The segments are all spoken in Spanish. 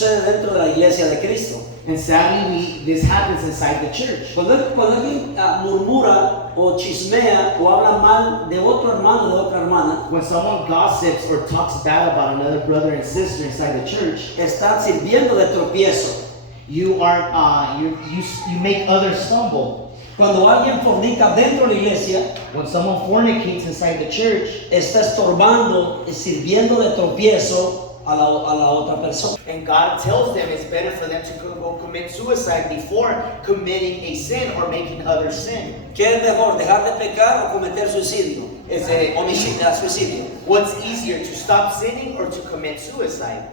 Dentro de la iglesia de Cristo. And sadly, this happens inside the church. Cuando alguien murmura o chismea o habla mal de otro hermano, de otra hermana, When someone gossips or talks bad about another brother and sister inside the church, está sirviendo de tropiezo. you make others stumble. Cuando alguien fornica dentro de la iglesia, When someone fornicates inside the church, está estorbando y sirviendo de tropiezo a la otra persona. and God tells them it's better for them to go commit suicide before committing a sin or making others sin. ¿Qué es mejor, dejar de pecar o cometer suicidio? Suicidio. What's easier, to stop sinning or to commit suicide?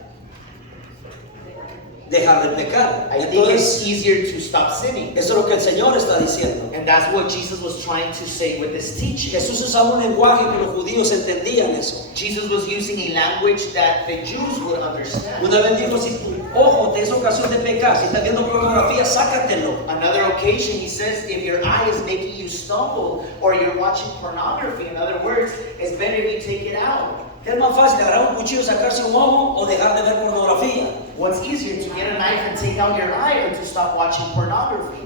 Dejar de pecar. I think it's Entonces, easier to stop sinning. eso es lo que el Señor está diciendo. And that's what Jesus was trying to say with this teaching. Jesús usaba un lenguaje que los judíos entendían eso. Jesus was using a language that the Jews would understand. Una vez dijo, si tu ojo te es ocasión de pecar, si estás viendo pornografía, sácatelo. Another occasion, he says, if your eye is making you stumble or you're watching pornography, in other words, it's better if you take it out. ¿Qué es más fácil, agarrar un cuchillo, sacarse un ojo o dejar de ver pornografía? What's easier, to get a knife and take out your eye or to stop watching pornography?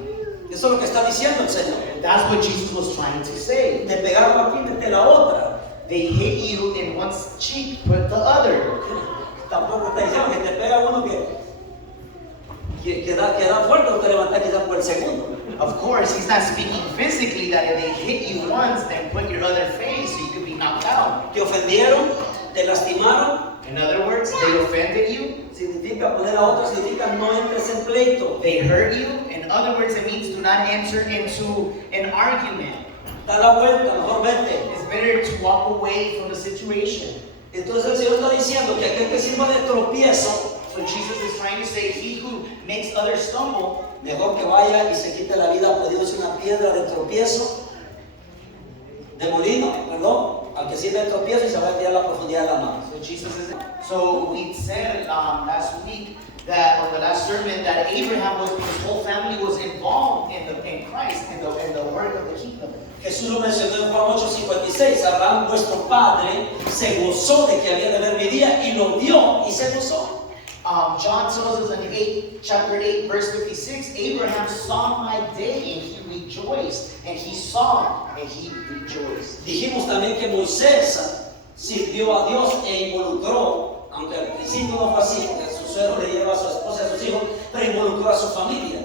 Eso es lo que está diciendo el Señor. That's what Jesus was trying to say. Te pegaron aquí, mete la otra. They hit you in one cheek, but the other. Tampoco está diciendo que te pega uno que da fuerte, no te levantas quizás por el segundo. Of course, he's not speaking physically that if they hit you once, then put your other face so you could be knocked out. Te ofendieron, te lastimaron. In other words, they offended you. Significa poner a otro, significa no entres en pleito. They hurt you. In other words, it means do not enter into an argument. Da la vuelta, mejor vete. It's better to walk away from the situation. Entonces el Señor está diciendo que aquel que sirva de tropiezo, So Jesus is trying to say, he who makes others stumble, mejor que vaya y se quite la vida poniéndose una piedra de tropiezo, de molino, perdón, al que sirve de tropiezo y se va a tirar a la profundidad de la mar. So Jesus is. So we said last week that on the last sermon that Abraham his whole family was involved in Christ in the work of the kingdom. Jesús lo mencionó en Juan 8:56. Abraham, vuestro padre, se gozó de que había de ver mi día y lo vio y se gozó. John tells us in chapter 8, verse 56, Abraham saw my day and he rejoiced, and he saw and he rejoiced. Dijimos también que Moisés sirvió a Dios e involucró, aunque al principio no fue así, porque su suegro le lleva a su esposa y a sus hijos, pero involucró a su familia.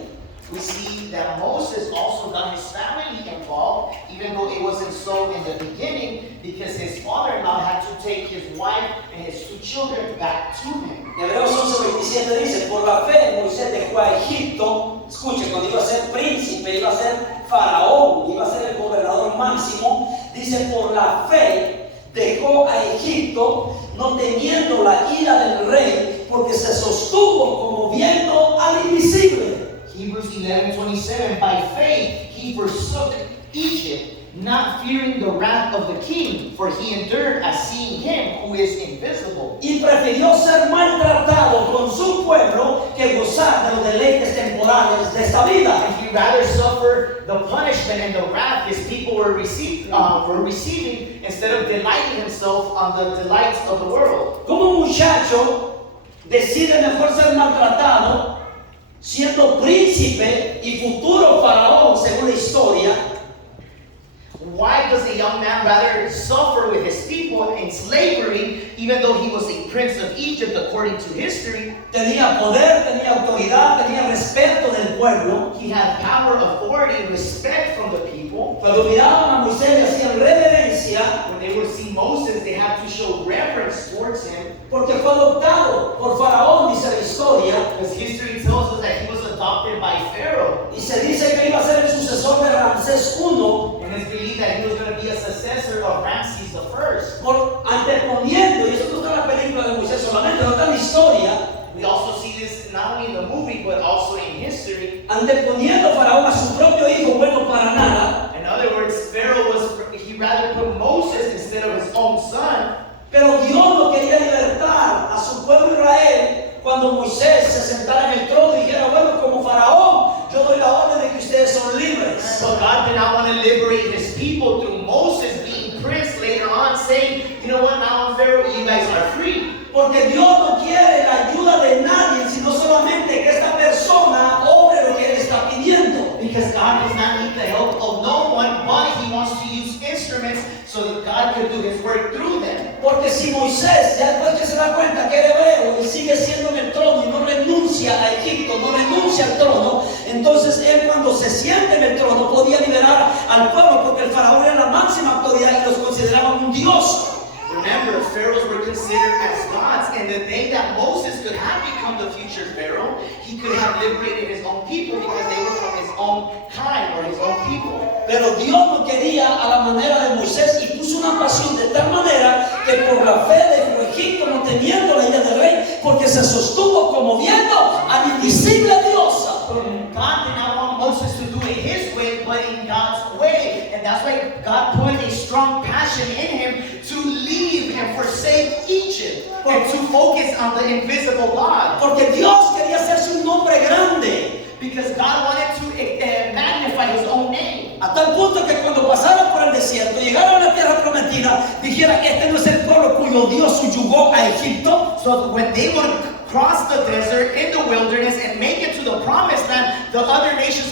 We see that Moses also got his family involved, even though it wasn't so in the beginning, because his father-in-law had to take his wife and his two children back to him. Hebreos 11:27 dice, por la fe Moisés dejó a Egipto, escuche, cuando iba a ser príncipe, iba a ser faraón, iba a ser el gobernador máximo, dice, por la fe dejó a Egipto, no temiendo la ira del rey, porque se sostuvo como viendo al invisible. Hebrews 11:27, by faith he forsook Egypt, not fearing the wrath of the king, for he endured as seeing him who is invisible. Y prefirió ser maltratado con su pueblo que gozar de los deleites temporales de esta vida. And he rather suffer the punishment and the wrath his people were receiving instead of delighting himself on the delights of the world. Como un muchacho decide mejor ser maltratado siendo príncipe y futuro faraón según la historia. Why does a young man rather suffer with his people in slavery, even though he was a prince of Egypt according to history? Tenía poder, tenía autoridad, tenía respeto del pueblo. He had power, authority, and respect from the people. Cuando miraban a Moisés le hacían reverencia. When they would see Moses, they had to show reverence towards him. Porque fue adoptado por faraón, dice la historia. Because history tells us that he was adopted by Pharaoh. Y se dice que iba a ser el sucesor de Ramsés I. And it's believed that he was going to be a successor of Ramses I. Por anteponiendo, y eso no está en la película de Moisés solamente, no está en la historia. We also see this not only in the movie, but also in history. Anteponiendo faraón a su propio hijo, bueno para nada. In other words, Pharaoh he rather put Moses instead of his own son. Pero Dios no quería libertar a su pueblo Israel cuando Moisés se sentara en el trono y dijera, bueno, como faraón, yo doy la orden de que ustedes son libres. So God did not want to liberate his people through Moses being prince later on, saying, you know what, now I'm Pharaoh, you guys are free. Porque Dios no quiere la ayuda de nadie si no Moisés, ya después que se da cuenta que era hebreo y sigue siendo en el trono y no renuncia a Egipto, no renuncia al trono, entonces él cuando se siente en el trono podía liberar al pueblo porque el faraón era la máxima autoridad y los consideraban un dios. Remember, pharaohs were considered as gods, and the day that Moses could have become the future pharaoh, he could have liberated his own people because they were from his own kind or his own people. Pero Dios no quería a la manera de Moisés y puso una pasión de tal manera que por la fe dejó Egipto no temiendo la ira del rey, porque se sostuvo como viendo al invisible Dios. God did not want Moses to do it his way, but in God's way. And that's why God put a strong passion in him to leave and forsake Egypt and to focus on the invisible God. Porque Dios quería hacerse un nombre grande. Because God wanted to magnify his own name. A tal punto que cuando pasaron por el desierto, llegaron a la tierra prometida, dijeran, este no es el pueblo cuyo Dios subyugó a Egipto. So when they would cross the desert in the wilderness and make it to the promised land, the other nations